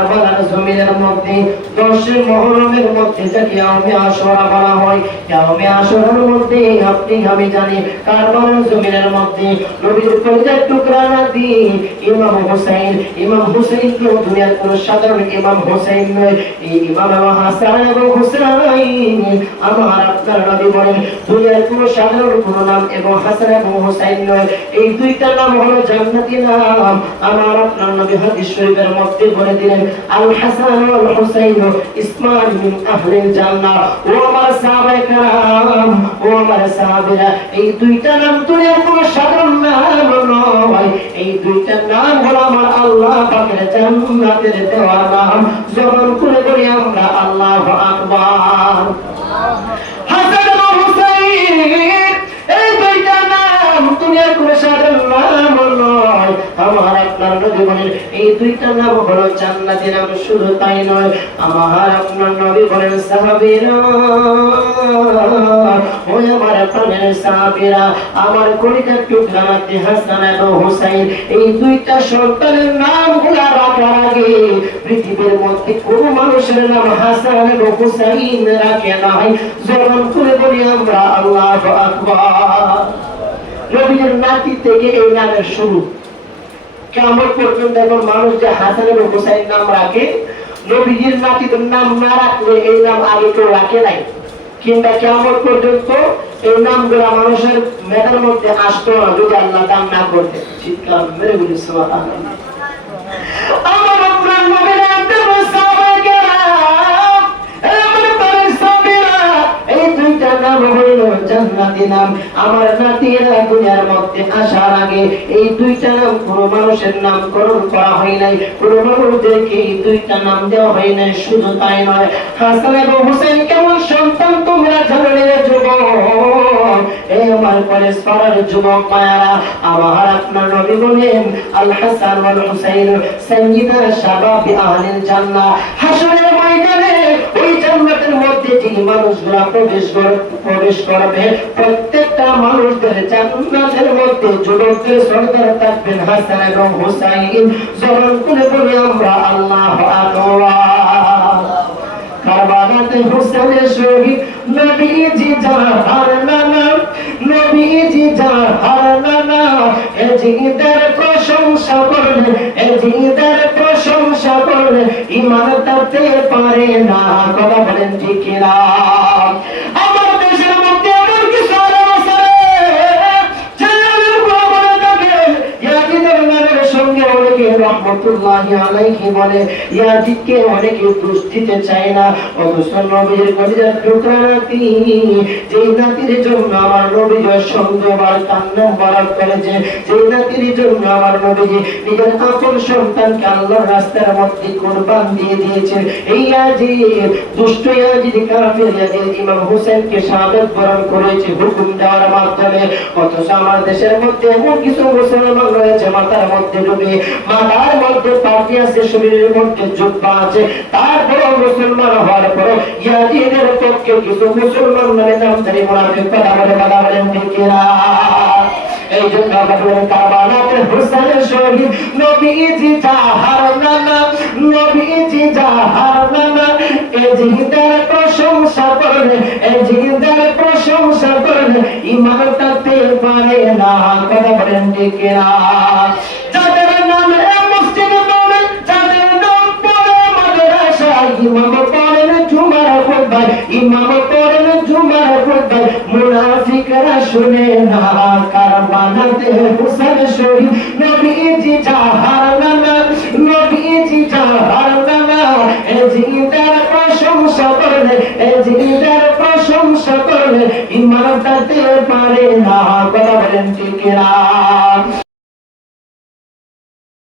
Carmela জমিনের মধ্যে দশে মহরমের মধ্যে যাকে আমি আসরা বলা হয় আমি আসরের মধ্যে আপনি আমি জানি কারবালার জমিনের মধ্যে, নবীর কলিজার টুকরা না দিয়ে ইমাম হোসেন ইমাম হোসেন কেউ দুনিয়ার কোন সাধারণ ইমাম হোসেন নয়, এই ইমাম এবং হাসান এবং হোসেন আমার আপনার নবী বলেন, দুনিয়ার কোন সাধারণ কোন নাম এবং হাসান এবং হোসেন নয়, এই দুইটা নাম হলো জান্নাতি নাম, আমার আপনার নবী হাদিস শরীফের মধ্যে বলে দিলেন, আল হাসান ওয়াল হুসাইন ইসমান মিন আহলিল জান্নাহ। ও আমার সাহাবায়ে কেরাম, ও আমার সাহাবীরা, এই দুইটা নাম দুনিয়ার কোন সাধারণ নাম নয়। এই দুইটা নাম হলো আমার আল্লাহ পাকের জান্নাতের দেওয়া নাম। যখন করে বলি আমরা আল্লাহু আকবার। হাসান এবং হুসাইন নাম নাম আমার কলিজার টুকরা হাসান এবং হুসাইন, এই দুইটা সন্তানের নামগুলা রাখার আগে পৃথিবীর মধ্যে কোন মানুষের নাম হাসান এবং হুসাইন রাখে নাই। যখন করে বলি, আমরা আল্লাহ আকবার। নাতি থেকে এই নামের শুরু। কেমন পর্যন্ত এখন মানুষ যে হাসান এবং হুসাইন নাম রাখে, নবীজির নাতিদের নাম না রাখলে এই নাম আগে কেউ রাখে নাই কিংবা কেমন পর্যন্ত এই নামগুলা মানুষের মেধার মধ্যে আসতো না যদি আল্লাহ না করতে চিৎকার মেরে বলি। নাম আমার নাতিরা দুনিয়ার মধ্যে আসার আগে এই দুইটা নাম কোনো মানুষের নামকরণ করা হয় নাই। কোনো মানুষদেরকে এই দুইটা নাম দেওয়া হয় নাই, শুধু তাই নয়। হাসান এবং হোসেন, কেমন সন্তান তোমরা যুবক? আমার যুবক মায়ারা, আমার আপনার আল হাসান ওয়াল হুসাইন সাইয়্যিদা শাবাবি আহলিল জান্নাহ। হাসরের ময়দানে ওই জান্নাতের মধ্যে যে মানুষগুলা প্রবেশ করে প্রবেশ করবে, প্রত্যেকটা মানুষদের জান্নাতের মধ্যে যুবকদের সর্দার থাকবেন হাসান এবং হুসাইন যখন করে বলি, আমরা আল্লাহ আকবার। কারবালাতে হোসেনের শহীদ নবীজি যাহার এ জিদের প্রশংসা করলে, এ জিদের প্রশংসা করলে ইমান তাতে পারে না। কথা বলেন ঠিক না রহমতুল্লাহি আলাইহি বলে ইয়াজিদকে অনেকে দোষ চায় না। অথচ নবীর কলিজার টুকরা যেই নাতির জন্য আমার নবী সন্দেহবার কান্না বারাক করেছে, যেই নাতির জন্য আমার নবীজি নিজের আপন সন্তানকে আল্লাহর রাস্তার মধ্যে কোরবান দিয়ে দিয়েছেন এই ইয়াজিদ দুষ্ট ইয়াজিদ কাফির ইয়াজিদ ইমাম হোসেনকে শাহাদাত বরণ করেছে হুকুম দেওয়ার মাধ্যমে। অথচ আমার দেশের মধ্যে এমন কিছু মুসলমান রয়েছে, মাথার মধ্যে ডুবে মাথার মধ্যে পাটি আছে, শরীরের মধ্যে জুব্বা আছে। তারপরে মুসলমান হওয়ার পর ইয়াজিদের পক্ষে কিছু মুসলমান নামে নামধারী মুনাফিক কথা বলে, কথা বলেন ঠিক না এই জন্য বলেন, কারবালাতে হুসাইন শহীদ নবীজি যাহার নানা, নবীজি যাহার নানা এ জিহিদের প্রশংসা করলে এ জিহিদের প্রশংসা করলে ইমান পারে না, কথা বলেন ঠিক খুতবায় ইমাম পড়েন জুমার খুতবায় মুনাফিকরা শুনে না, কারবালাতে হুসেন শহীদ, নবীজি যাহার নানা নবীজি যাহার নানা এ জিদার প্রশংসা করলে এ প্রশংসা করলে পারে না